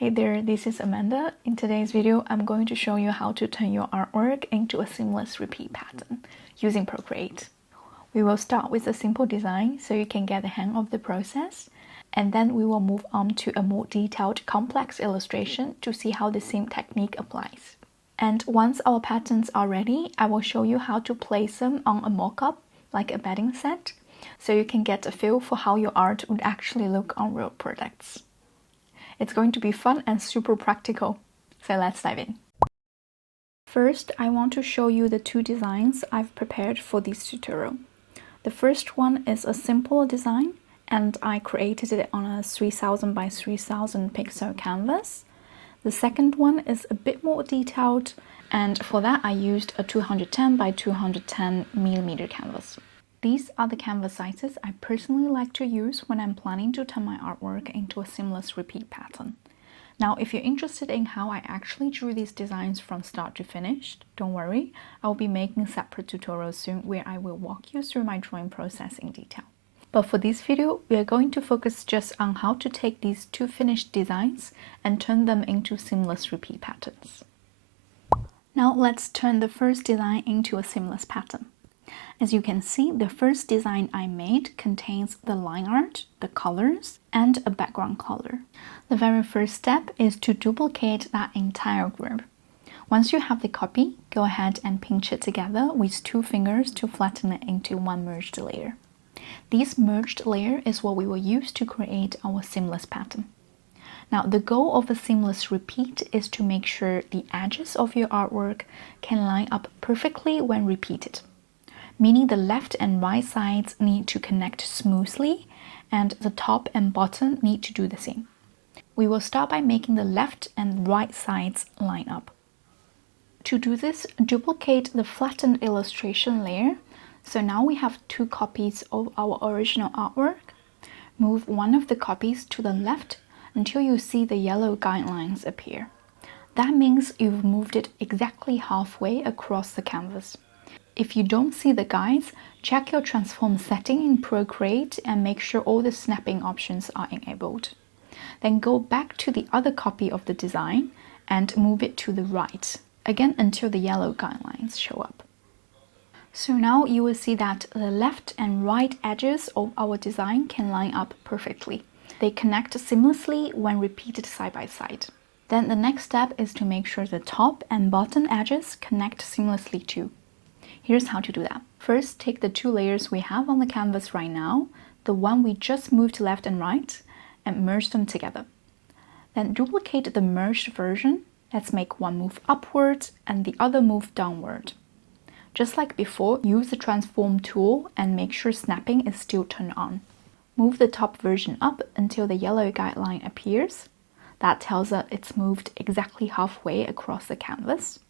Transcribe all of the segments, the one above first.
Hey there, this is Amanda. In today's video, I'm going to show you how to turn your artwork into a seamless repeat pattern using Procreate. We will start with a simple design so you can get the hang of the process, and then we will move on to a more detailed, complex illustration to see how the same technique applies. And once our patterns are ready, I will show you how to place them on a mock-up, like a bedding set, so you can get a feel for how your art would actually look on real products. It's going to be fun and super practical, so let's dive in. First, I want to show you the two designs I've prepared for this tutorial. The first one is a simple design, and I created it on a 3000 by 3000 pixel canvas. The second one is a bit more detailed, and for that I used a 210 by 210 millimeter canvas. These are the canvas sizes I personally like to use when I'm planning to turn my artwork into a seamless repeat pattern. Now, if you're interested in how I actually drew these designs from start to finish, don't worry, I'll be making separate tutorials soon where I will walk you through my drawing process in detail. But for this video, we are going to focus just on how to take these two finished designs and turn them into seamless repeat patterns. Now let's turn the first design into a seamless pattern. As you can see, the first design I made contains the line art, the colors, and a background color. The very first step is to duplicate that entire group. Once you have the copy, go ahead and pinch it together with 2 fingers to flatten it into one merged layer. This merged layer is what we will use to create our seamless pattern. Now, the goal of a seamless repeat is to make sure the edges of your artwork can line up perfectly when repeated, meaning the left and right sides need to connect smoothly and the top and bottom need to do the same. We will start by making the left and right sides line up. To do this, duplicate the flattened illustration layer. So now we have 2 copies of our original artwork. Move one of the copies to the left until you see the yellow guidelines appear. That means you've moved it exactly halfway across the canvas. If you don't see the guides, check your transform setting in Procreate and make sure all the snapping options are enabled. Then go back to the other copy of the design and move it to the right, again until the yellow guidelines show up. So now you will see that the left and right edges of our design can line up perfectly. They connect seamlessly when repeated side by side. Then the next step is to make sure the top and bottom edges connect seamlessly too. Here's how to do that. First, take the 2 layers we have on the canvas right now, the one we just moved left and right, and merge them together. Then duplicate the merged version. Let's make one move upward and the other move downward. Just like before, use the transform tool and make sure snapping is still turned on. Move the top version up until the yellow guideline appears. That tells us it's moved exactly halfway across the canvas.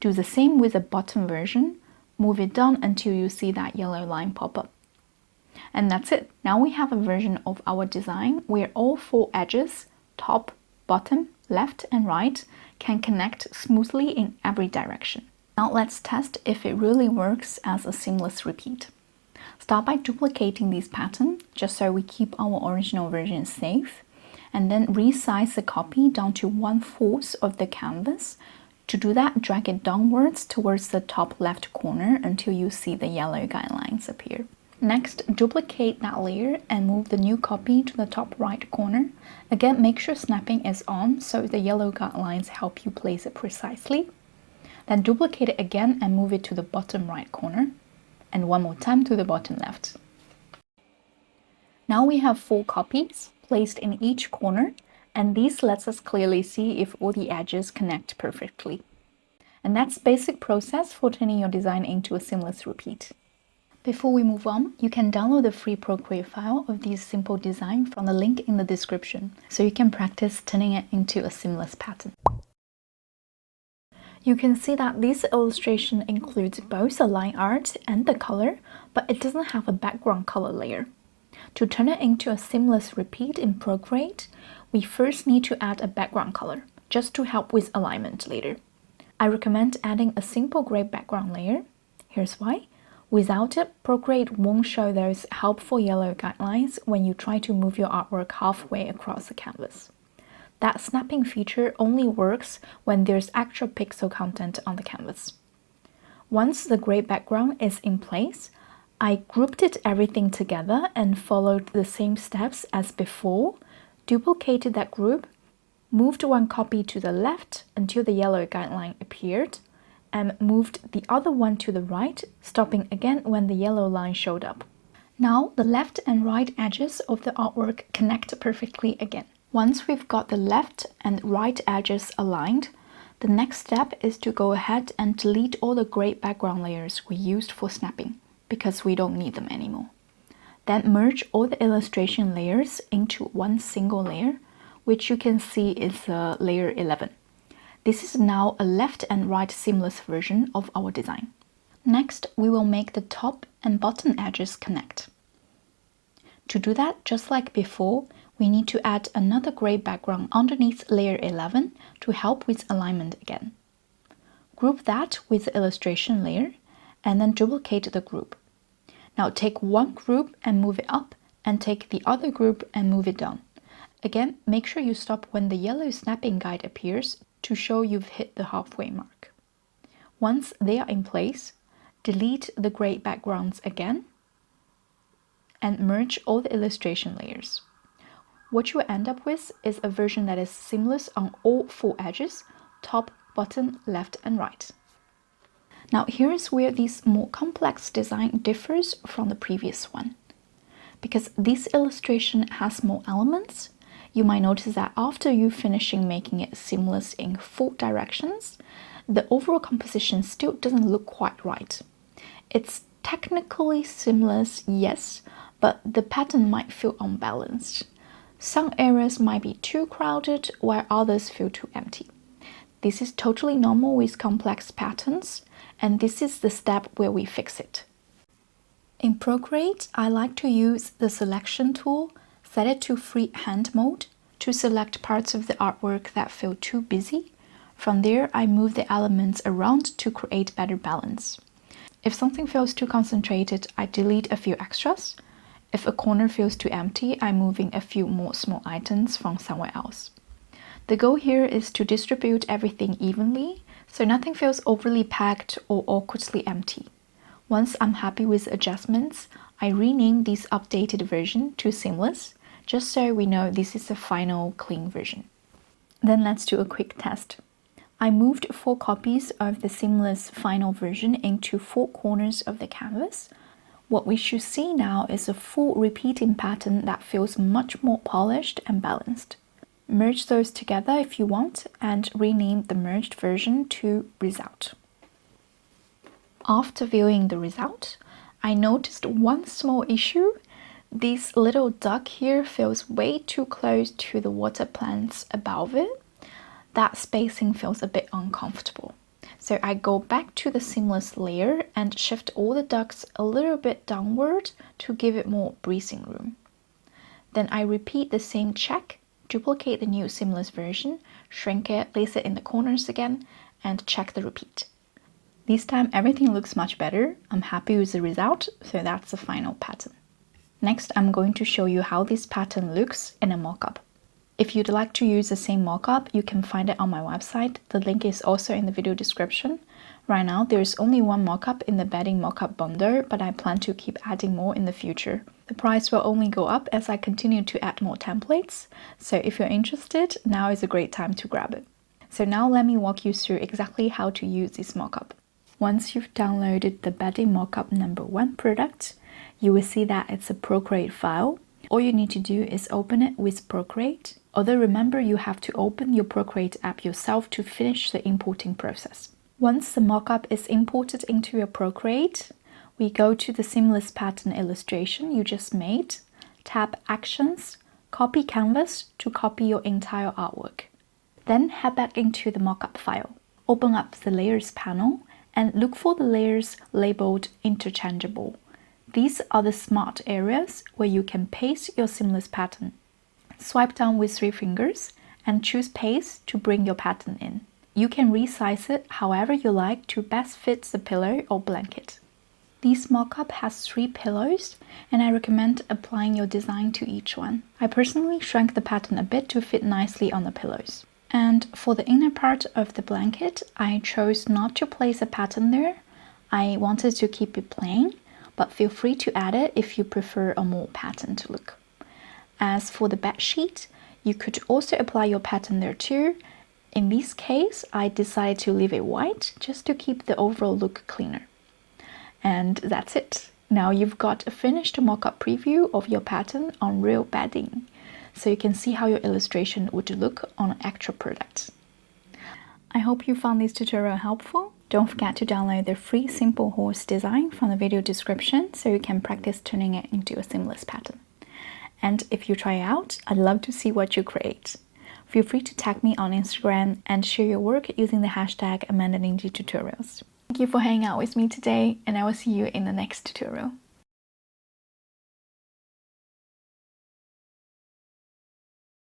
Do the same with the bottom version. Move it down until you see that yellow line pop up. And that's it. Now we have a version of our design where all 4 edges, top, bottom, left and right, can connect smoothly in every direction. Now let's test if it really works as a seamless repeat. Start by duplicating this pattern, just so we keep our original version safe, and then resize the copy down to 1/4 of the canvas. To do that, drag it downwards towards the top left corner until you see the yellow guidelines appear. Next, duplicate that layer and move the new copy to the top right corner. Again, make sure snapping is on so the yellow guidelines help you place it precisely. Then duplicate it again and move it to the bottom right corner, and one more time to the bottom left. Now we have 4 copies placed in each corner, and this lets us clearly see if all the edges connect perfectly. And that's basic process for turning your design into a seamless repeat. Before we move on, you can download the free Procreate file of this simple design from the link in the description, so you can practice turning it into a seamless pattern. You can see that this illustration includes both the line art and the color, but it doesn't have a background color layer. To turn it into a seamless repeat in Procreate, we first need to add a background color, just to help with alignment later. I recommend adding a simple gray background layer. Here's why. Without it, Procreate won't show those helpful yellow guidelines when you try to move your artwork halfway across the canvas. That snapping feature only works when there's actual pixel content on the canvas. Once the gray background is in place, I grouped everything together and followed the same steps as before, duplicated that group, moved one copy to the left until the yellow guideline appeared, and moved the other one to the right, stopping again when the yellow line showed up. Now the left and right edges of the artwork connect perfectly again. Once we've got the left and right edges aligned, the next step is to go ahead and delete all the gray background layers we used for snapping, because we don't need them anymore. Then merge all the illustration layers into one single layer, which you can see is layer 11. This is now a left and right seamless version of our design. Next, we will make the top and bottom edges connect. To do that, just like before, we need to add another gray background underneath layer 11 to help with alignment again. Group that with the illustration layer and then duplicate the group. Now take one group and move it up, and take the other group and move it down. Again, make sure you stop when the yellow snapping guide appears to show you've hit the halfway mark. Once they are in place, delete the gray backgrounds again and merge all the illustration layers. What you will end up with is a version that is seamless on all four edges, top, bottom, left, and right. Now here is where this more complex design differs from the previous one. Because this illustration has more elements, you might notice that after you finishing making it seamless in 4 directions, the overall composition still doesn't look quite right. It's technically seamless, yes, but the pattern might feel unbalanced. Some areas might be too crowded, while others feel too empty. This is totally normal with complex patterns, and this is the step where we fix it. In Procreate, I like to use the selection tool, set it to freehand mode, to select parts of the artwork that feel too busy. From there, I move the elements around to create better balance. If something feels too concentrated, I delete a few extras. If a corner feels too empty, I'm moving a few more small items from somewhere else. The goal here is to distribute everything evenly, so nothing feels overly packed or awkwardly empty. Once I'm happy with adjustments, I rename this updated version to Seamless, just so we know this is the final clean version. Then let's do a quick test. I moved 4 copies of the Seamless final version into 4 corners of the canvas. What we should see now is a full repeating pattern that feels much more polished and balanced. Merge those together if you want and rename the merged version to Result. After viewing the result, I noticed one small issue. This little duck here feels way too close to the water plants above it. That spacing feels a bit uncomfortable. So I go back to the seamless layer and shift all the ducks a little bit downward to give it more breathing room. Then I repeat the same check, duplicate the new seamless version, shrink it, place it in the corners again, and check the repeat. This time everything looks much better. I'm happy with the result, so that's the final pattern. Next, I'm going to show you how this pattern looks in a mockup. If you'd like to use the same mockup, you can find it on my website. The link is also in the video description. Right now, there's only one mockup in the Bedding Mockup bundle, but I plan to keep adding more in the future. The price will only go up as I continue to add more templates, so if you're interested, now is a great time to grab it. So now let me walk you through exactly how to use this mockup. Once you've downloaded the Bedding Mockup #1 product, you will see that it's a Procreate file. All you need to do is open it with Procreate, although remember you have to open your Procreate app yourself to finish the importing process. Once the mockup is imported into your Procreate, we go to the seamless pattern illustration you just made, tap Actions, Copy Canvas to copy your entire artwork. Then head back into the mockup file. Open up the Layers panel and look for the layers labeled Interchangeable. These are the smart areas where you can paste your seamless pattern. Swipe down with 3 fingers and choose Paste to bring your pattern in. You can resize it however you like to best fit the pillow or blanket. This mock-up has 3 pillows, and I recommend applying your design to each one. I personally shrank the pattern a bit to fit nicely on the pillows. And for the inner part of the blanket, I chose not to place a pattern there. I wanted to keep it plain, but feel free to add it if you prefer a more patterned look. As for the bed sheet, you could also apply your pattern there too. In this case, I decided to leave it white just to keep the overall look cleaner. And that's it. Now you've got a finished mock-up preview of your pattern on real bedding, so you can see how your illustration would look on an actual product. I hope you found this tutorial helpful. Don't forget to download the free simple horse design from the video description so you can practice turning it into a seamless pattern. And if you try it out, I'd love to see what you create. Feel free to tag me on Instagram and share your work using the hashtag AmandaNinjaTutorials. Thank you for hanging out with me today, and I will see you in the next tutorial.